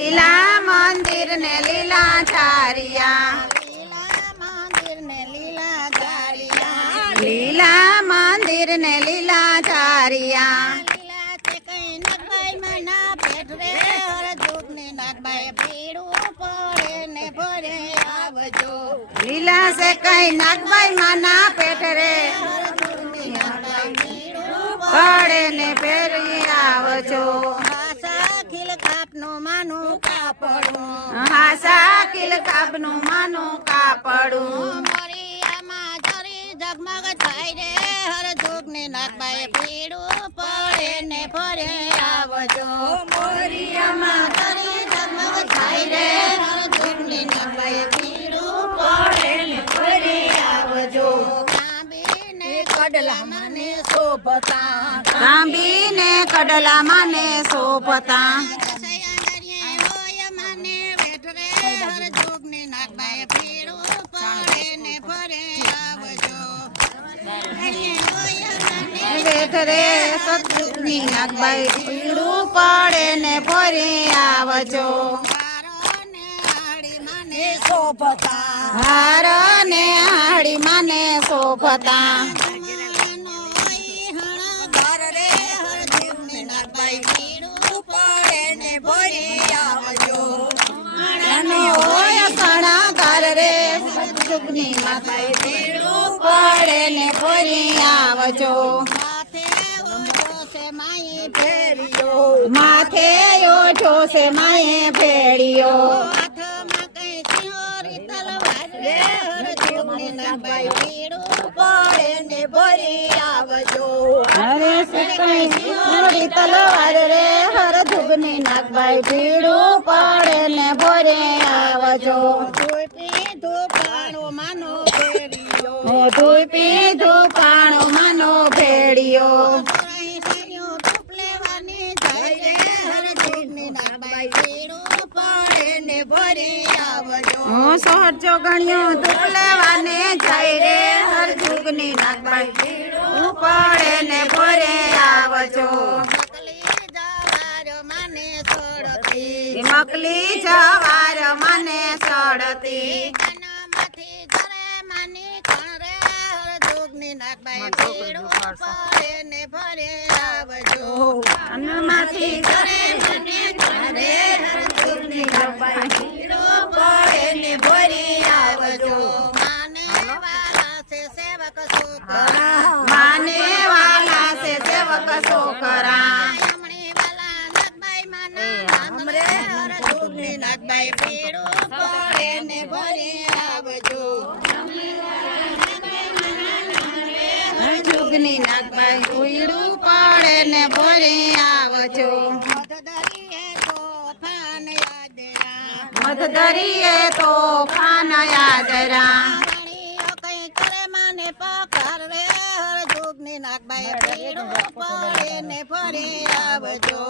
લીલા મંદિર ને લીલા ઝારિયા, લીલા મંદિર ને લીલા ઝારિયા, લીલા છે કઈ નાગભાઈ માના પેટ રે પડે ને ફેરી આવજો. હા સાકીલ કાપનું માનું કાપડું, જગમગ થાય રે હર જોગ ને નાગભાઈ પીડું પડે ને ફરે આવજો. મોરિયામાં તારી જગમગ થાય રે હર જોગ ને નાગભાઈ પીડું પડે ને ફરે આવજો. તાંબીને કડલા મને શોભતા, તાંબીને કડલા માને શોભતા, વેઠરે સતયુગની નાગભાઈ પીડું પડે ને ફરી આવજો. હાર ને હાડી માને શોભતા, અને હોય ઘણા ઘર રે સતયુગની નાગભાઈ પીડું પડે ને ફરી આવજો. માથે ઓછો છે માએ ભેડિયો, અરે કઈ તલવાર રે હર ધુગની નાગભાઈ પીડું પડે ને ભરે આવજો. ધૂપી ધૂપાણો માનો ભેડિયો, હું સોહરજો ગણ્યો દુઃખ લેવાને જાય રે હર જુગની નાગભાઈ પીડું પડે ને ભરે આવજો. મકલી જવાર મને સડતી, અન્નમાંથી ઘરે મને ઘરે હર જુગની નાગભાઈ પીડું પડે ને ભરી આવજો. માને વાલા છે સેવક છોકરા, નાગભાઈ પીડું પડે ને ભરી આવજો. જુગની નાગભાઈ પીડું પડે ને ભરી આવજો. મધદરીએ તો ફાન યાદરા, કઈ કરે મને પકડ રે હર જોગની નાગભાઈ પીડું પડે ને ફરી આવજો.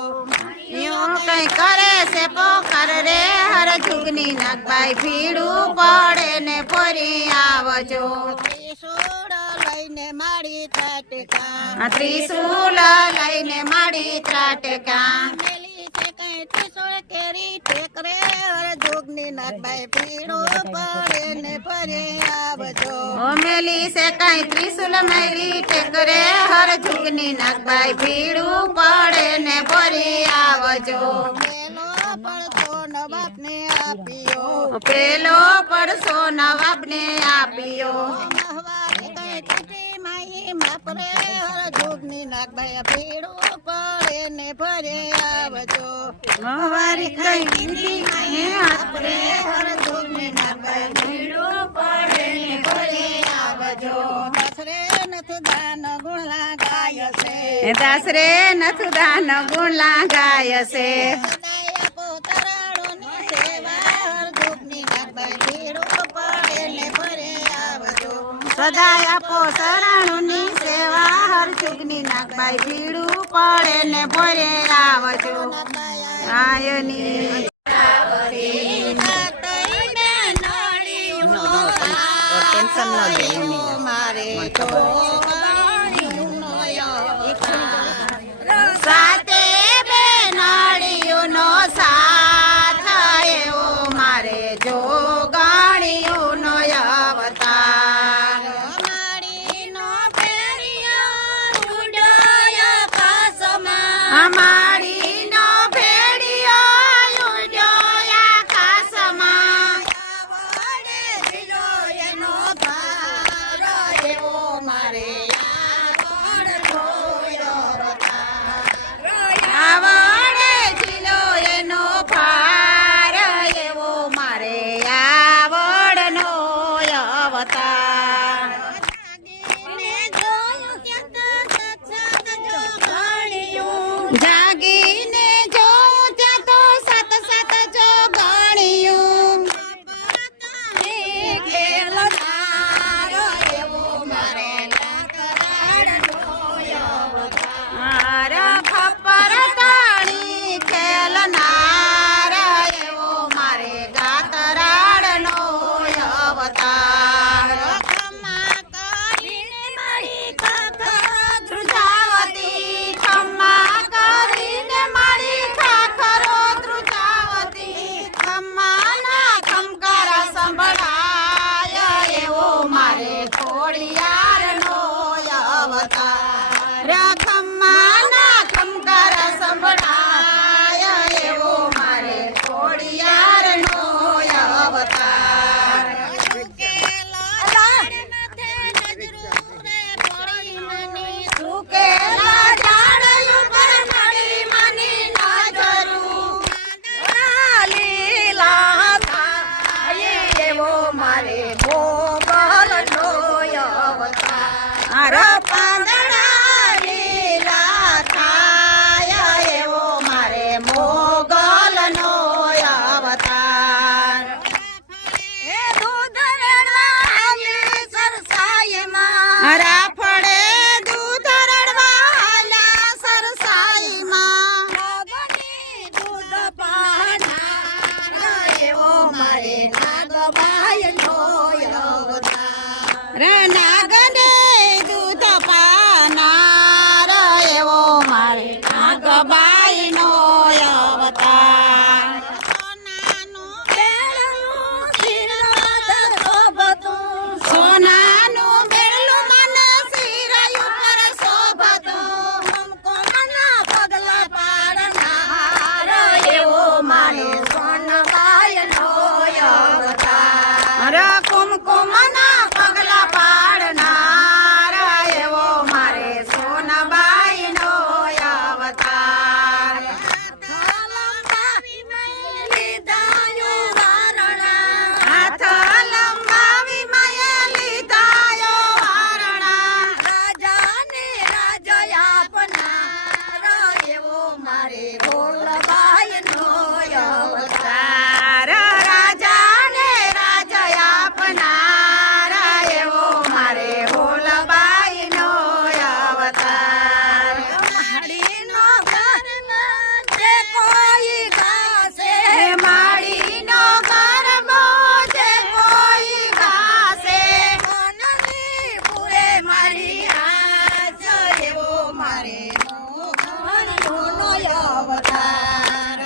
કઈ કરે છે પોકાર રે હર જુગની નાગભાઈ પીડું પડે ને ફરી આવજો. ત્રિશૂળ લઈને મારી ત્રાટકા, ત્રિશૂલ લઈને મારી ત્રાટકા, મેલી છે કઈ ત્રિશૂળ કેરી ટેકરે હર જોગની નાગભાઈ પીડું પડે ને ફરી આવજો. મેલી છે કઈ ત્રિશુલ મેરી ટેકરે હર જુગની નાગભાઈ પીડું પડે ને ફરી આવજો. પેલો પડસો નવાબને આપ્યો, જોગની નાગભાઈ પીડું પડે ને ફરે આવજો. મહવારી કઈ દીધી આપણે હર જુગની નાગભાઈ પીડું પડે ને ફરી આવજો. દસરે નથી દાન ગુણલા ગાય છે, દસરે નથી દાન ગુણલા ગાય છે. સદાય આપો શરણોની સેવા હર જુગની નાગભાઈ પીડું પડે ને ભરે આવજો. આયની ટેન્શન ન લેવું મારે તો સાથે બેનાળીઓનો સાથ પાંદડા લીલા થાય એવો મારે મોગલનો અવતાર એ દૂધ રેડવા આવે સરસાઈમાં રાફડે દૂધ રડવા આલ્યા સરસાઈમાં નાગની દૂધ પાનાર એવો મારે નાગબાઈનો અવતાર નાગને દૂધ પાનાર એવો મારે નાગબાઈનો અવતાર સોનાનું બેડલું મને શિરાયું પર શોભતું કુમકુમના પગલા પાડનાર એવો મારે સોનબાઈનો અવતાર કુમકુમના પગલા પાડનાર એવો મારે સોનબાઈનો અવતાર હાથ લંબાવી મેં લીધાયો વારણા રાજાને રાજય આપનાર એવો મારે ભોળબાઈનો અવતાર રાજાને રાજય આપનાર એવો મારે ભોળબાઈનો અવતાર માડીનો ઘરમાં જે કોઈ ગાશે માડીનો ઘરમાં જે કોઈ ગાશે મનની પૂરે મારી આજ એવો મારે મોગલનો અવતાર